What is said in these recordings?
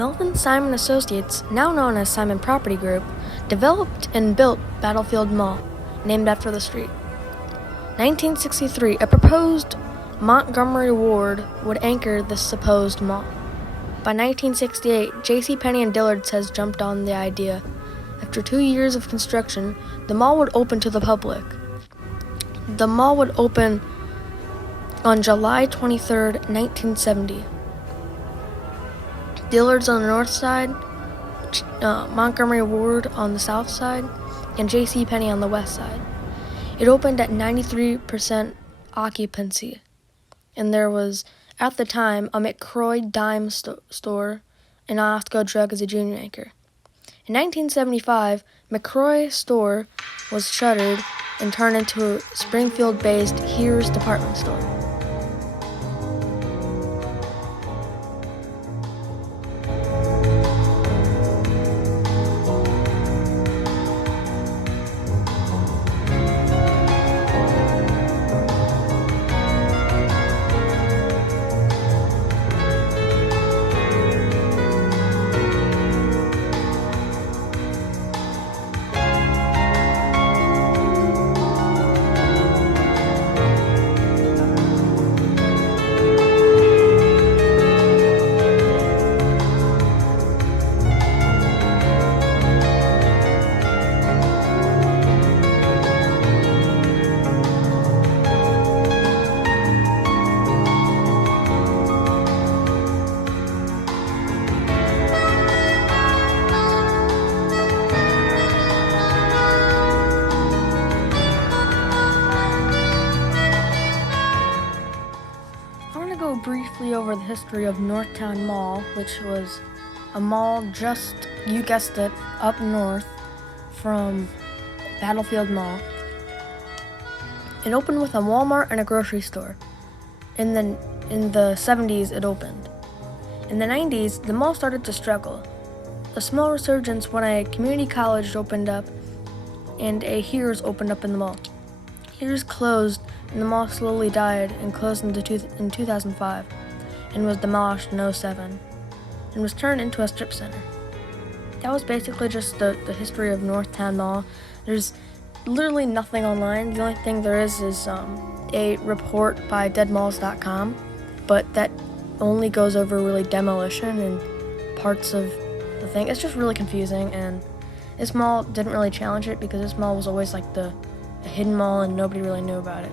Melvin Simon Associates, now known as Simon Property Group, developed and built Battlefield Mall, named after the street. 1963, a proposed Montgomery Ward would anchor this supposed mall. By 1968, JCPenney and Dillard's has jumped on the idea. After 2 years of construction, the mall would open to the public. The mall would open on July 23, 1970. Dillard's on the north side, Montgomery Ward on the south side, and JCPenney on the west side. It opened at 93% occupancy, and there was, at the time, a McCroy dime store and Osco Drug as a junior anchor. In 1975, McCroy store was shuttered and turned into a Springfield-based Heer's department store. Briefly over the history of Northtown Mall, which was a mall just, you guessed it, up north from Battlefield Mall. It opened with a Walmart and a grocery store. In the 70s, it opened. In the 90s, the mall started to struggle. A small resurgence when a community college opened up and a Heer's opened up in the mall. Heer's closed and the mall slowly died and closed in 2005 and was demolished in 2007 and was turned into a strip center. That was basically just the history of Northtown Mall. There's literally nothing online. The only thing there is a report by deadmalls.com, but that only goes over really demolition and parts of the thing. It's just really confusing, and this mall didn't really challenge it because this mall was always like a hidden mall and nobody really knew about it.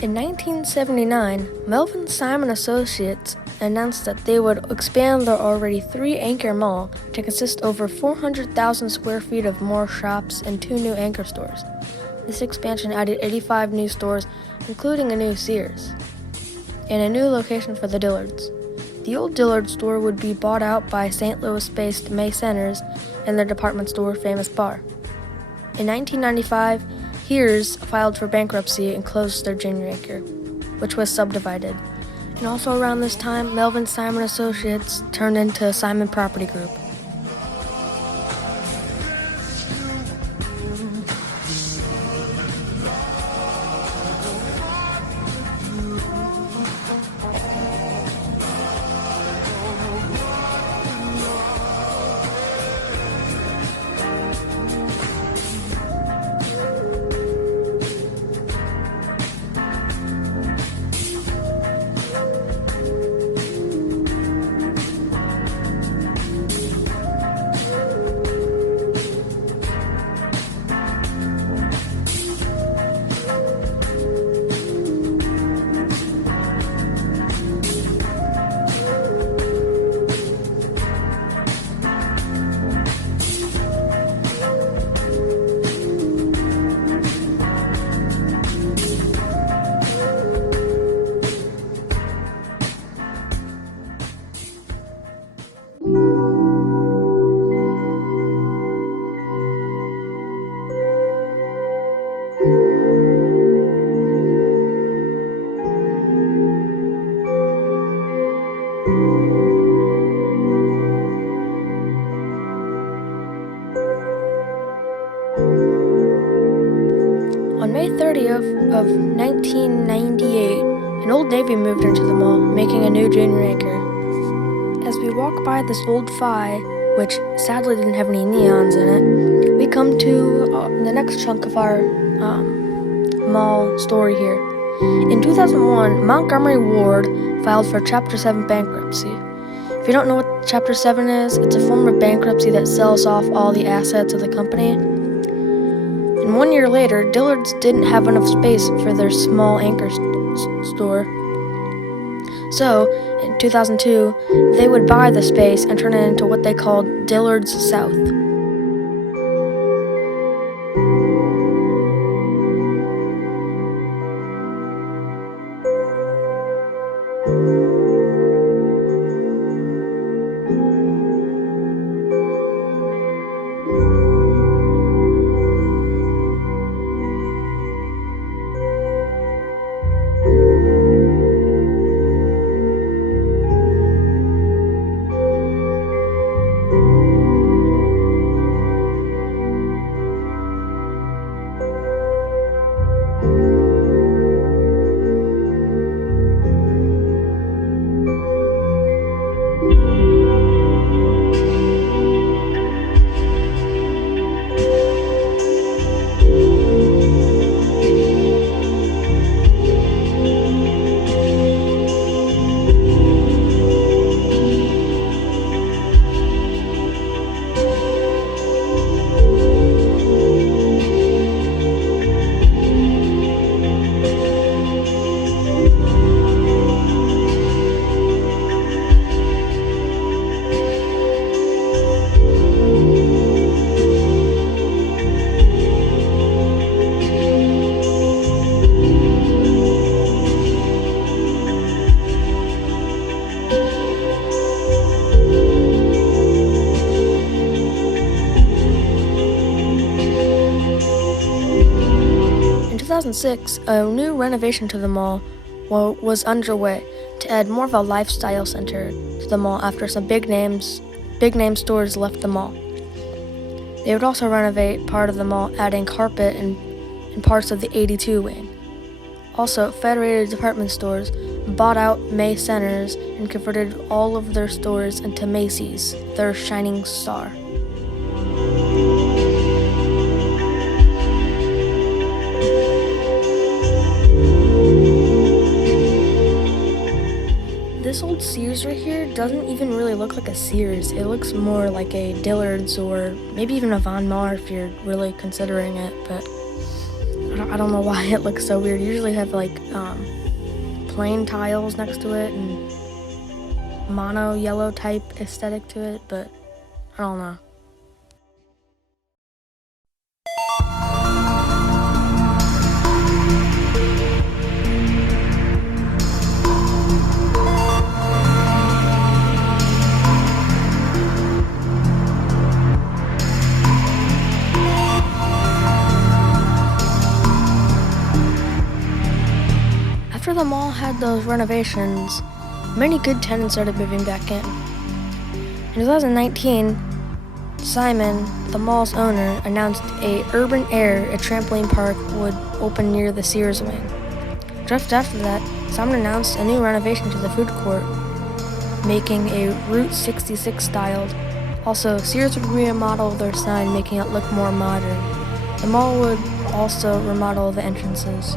In 1979, Melvin Simon Associates announced that they would expand their already 3-anchor mall to consist over 400,000 square feet of more shops and 2 new anchor stores. This expansion added 85 new stores, including a new Sears, and a new location for the Dillards. The old Dillard store would be bought out by St. Louis-based May Centers and their department store Famous Bar. In 1995, Heer's filed for bankruptcy and closed their junior anchor, which was subdivided. And also around this time, Melvin Simon Associates turned into Simon Property Group. May 30th of 1998, an Old Navy moved into the mall, making a new junior anchor. As we walk by this old Phi, which sadly didn't have any neons in it, we come to the next chunk of our mall story here. In 2001, Montgomery Ward filed for Chapter 7 bankruptcy. If you don't know what Chapter 7 is, it's a form of bankruptcy that sells off all the assets of the company. And 1 year later, Dillard's didn't have enough space for their small anchor store. So, in 2002, they would buy the space and turn it into what they called Dillard's South. In 2006, a new renovation to the mall was underway to add more of a lifestyle center to the mall after some big name stores left the mall. They would also renovate part of the mall, adding carpet in parts of the 82 wing. Also, Federated Department Stores bought out May Centers and converted all of their stores into Macy's, their shining star. This old Sears right here doesn't even really look like a Sears. It looks more like a Dillard's or maybe even a Von Maur if you're really considering it, but I don't know why it looks so weird. You usually have like plain tiles next to it and mono yellow type aesthetic to it, but I don't know. After the mall had those renovations, many good tenants started moving back in. In 2019, Simon, the mall's owner, announced a Urban Air, a trampoline park, would open near the Sears wing. Just after that, Simon announced a new renovation to the food court, making a Route 66 styled. Also, Sears would remodel their sign, making it look more modern. The mall would also remodel the entrances.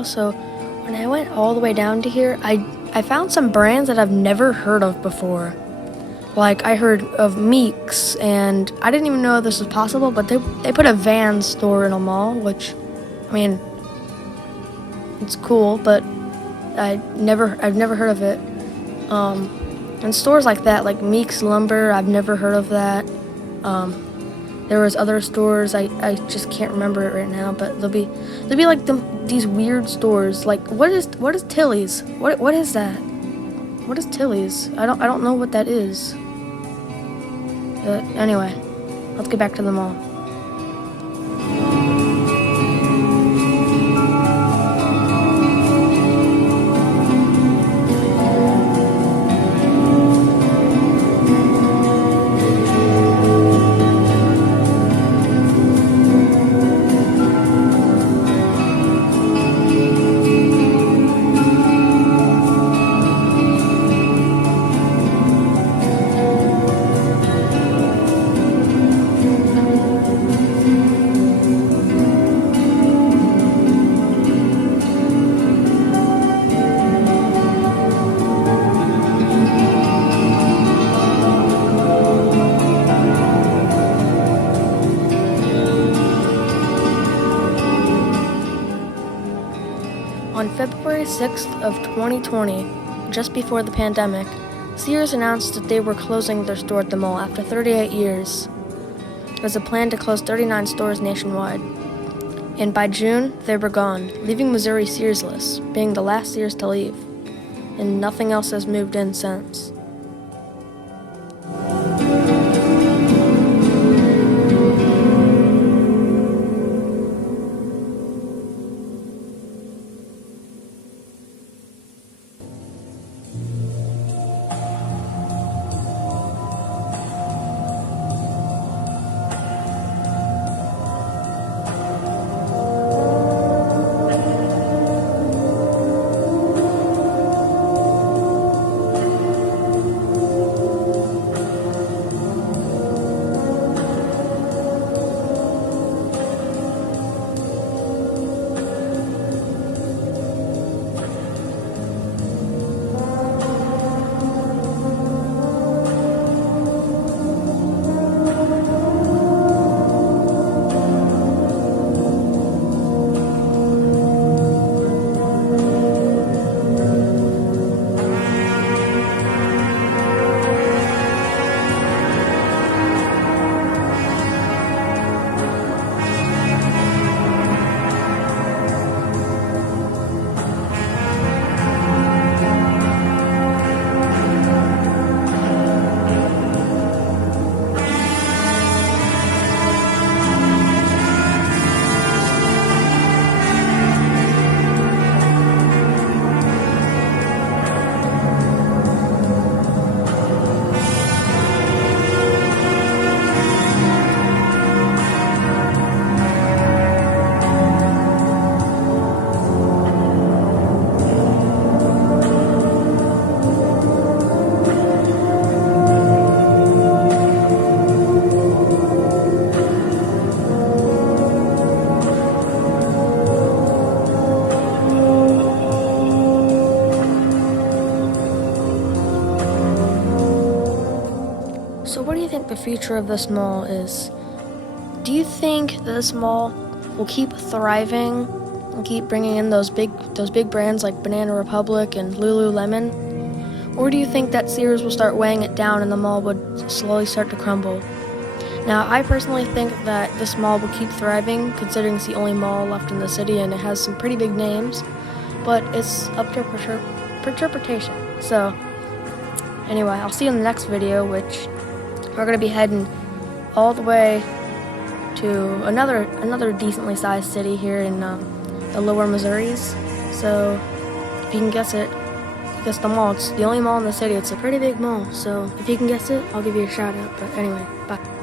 mall, so when I went all the way down to here, I found some brands that I've never heard of before. Like, I heard of Meeks, and I didn't even know this was possible, but they put a Vans store in a mall, which, I mean, it's cool, but I've never heard of it. And stores like that, like Meeks Lumber, I've never heard of that. There was other stores, I just can't remember it right now, but there'll be like these weird stores. Like, what is Tilly's? What is that? What is Tilly's? I don't know what that is. Anyway, let's get back to the mall. On February 6th of 2020, just before the pandemic, Sears announced that they were closing their store at the mall after 38 years. There was a plan to close 39 stores nationwide. And by June, they were gone, leaving Missouri Searsless, being the last Sears to leave. And nothing else has moved in since. So what do you think the future of this mall is? Do you think that this mall will keep thriving and keep bringing in those big brands like Banana Republic and Lululemon? Or do you think that Sears will start weighing it down and the mall would slowly start to crumble? Now, I personally think that this mall will keep thriving, considering it's the only mall left in the city and it has some pretty big names, but it's up to interpretation. So, anyway, I'll see you in the next video, which we're going to be heading all the way to another decently sized city here in the lower Missouris. So, if you can guess it, guess the mall. It's the only mall in the city. It's a pretty big mall, so if you can guess it, I'll give you a shout out. But anyway, bye.